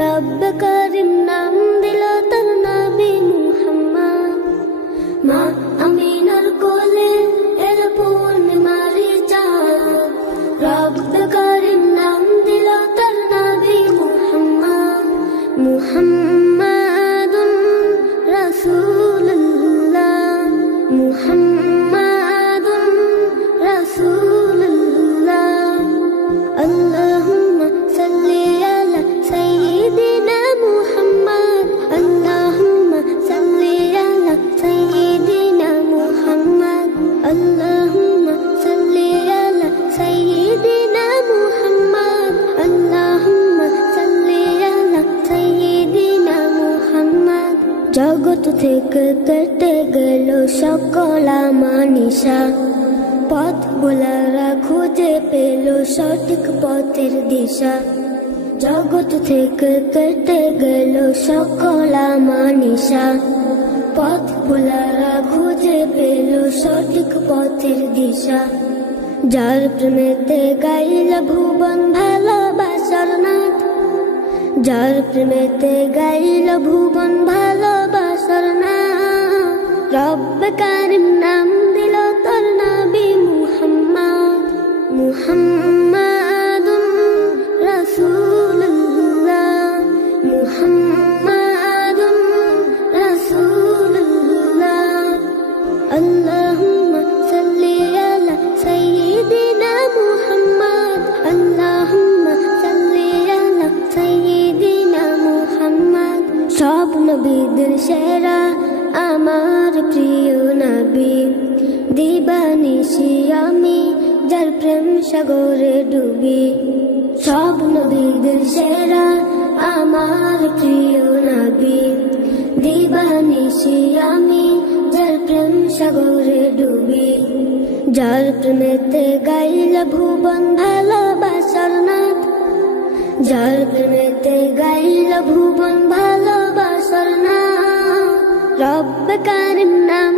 রব্ব করিম নাম দিল তার নবী মুহাম্মদ। মা আমিনার কোলে এর পূর্ণিমারি চাঁদ, রব্ব করিম নাম দিল তার নবী মুহাম্মদ। মুহাম্মাদুন রাসূলুল্লাহ, মুহাম্মাদুন রাসূলুল্লাহ। আল্লাহুম্মা সাল্লি আলা সাইয়্যিদিনা মুহাম্মদ, আল্লাহুম্মা সাল্লি আলা সাইয়্যিদিনা মুহাম্মদ, আল্লাহুম্মা সাল্লি আলা সাইয়্যিদিনা মুহাম্মদ, আল্লাহুম্মা সাল্লি আলা সাইয়্যিদিনা মুহাম্মদ। জগৎ থেকে কেটে গেল সকল আমানিশা, পথ ভোলারা খুঁজে পেল সঠিক পথের দিশা। জগৎ থেকে কেটে গেল সকল আমানিশা, পথ ভোলারা খুঁজে পেল সঠিক পথের দিশা। যার প্রেমেতে গাইল ভুবন ভালোবাসার নাথ, যার প্রেমেতে গাইল ভুবন ভালোবাসার নাথ। রব্ব কারিম নাম দিল তার নবী মুহাম্মদ। মুহাম্মাদুন রাসূলুল্লাহ, মুহাম্মাদুন রাসূলুল্লাহ। আল্লাহুম্মা সাল্লি আলা সাইয়্যিদিনা মুহাম্মদ, আল্লাহুম্মা সাল্লি আলা সাইয়্যিদিনা মুহাম্মদ। সব নবীদের সেরা আমার প্রিয় নবী, দিবানিশি আমি যার প্রেম সাগরে ডুবি। সব নবীদের সেরা আমার প্রিয় নবী, দিবানিশি আমি যার প্রেম সাগরে ডুবি। যার প্রেমেতে গাইল ভুবন ভালোবাসার নাথ, যার প্রেমেতে গাইল ভুবন ভালোবাসার নাথ। রব্ব কারিম নাম